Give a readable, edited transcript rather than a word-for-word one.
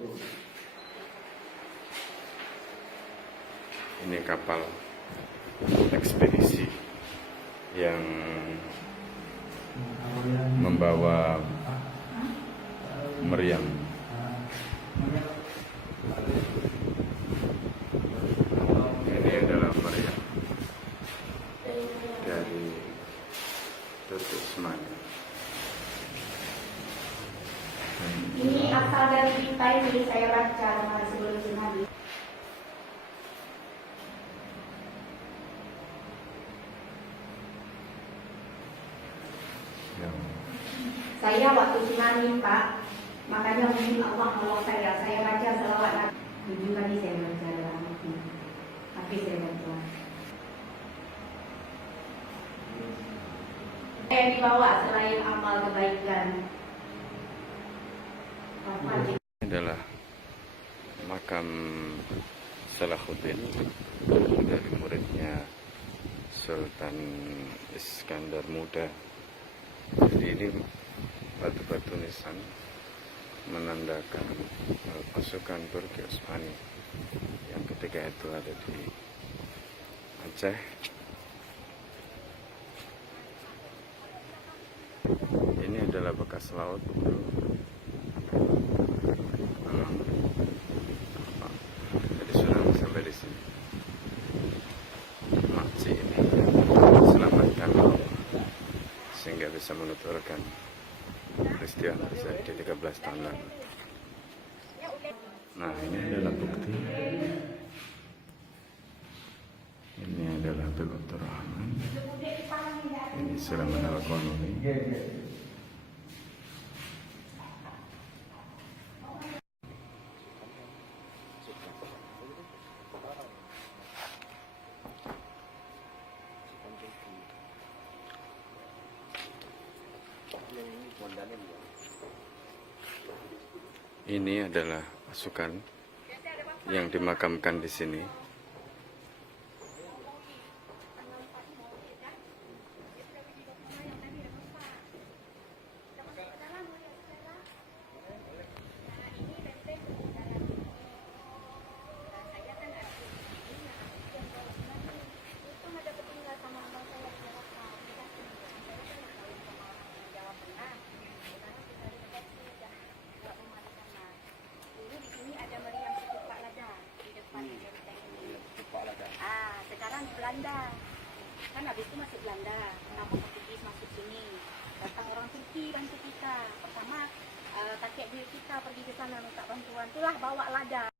Ini kapal ekspedisi yang membawa meriam. Ini adalah meriam dari Datuk Usmani. Ini asal dari kita ini, saya baca sebelum tsunami. Saya waktu tsunami Pak, makanya mungkin Allah nolong saya baca selawat Nabi. 7 kali saya baca dalam hati, tapi saya baca. Saya dibawa selain amal kebaikan. Ini adalah makam Salahuddin dari muridnya Sultan Iskandar Muda. Jadi ini batu-batu nisan menandakan pasukan Turki Utsmani yang ketika itu ada di Aceh. Ini adalah bekas laut dulu. Jadi tsunami sampai di sini. Makci ini diselamatkan sehingga bisa menuturkan peristiwa yang terjadi 13 tahun lalu. Nah, ini adalah bukti. Ini adalah Abdul Rahman. Ini Sulaiman Al-Qanuni. Ini adalah pasukan yang dimakamkan di sini. Sekarang di Belanda, kan habis itu masuk Belanda, nama Portugis masuk sini, datang orang Turki bantu kita. Pertama kakek dia kita pergi ke sana minta bantuan, itulah bawa lada.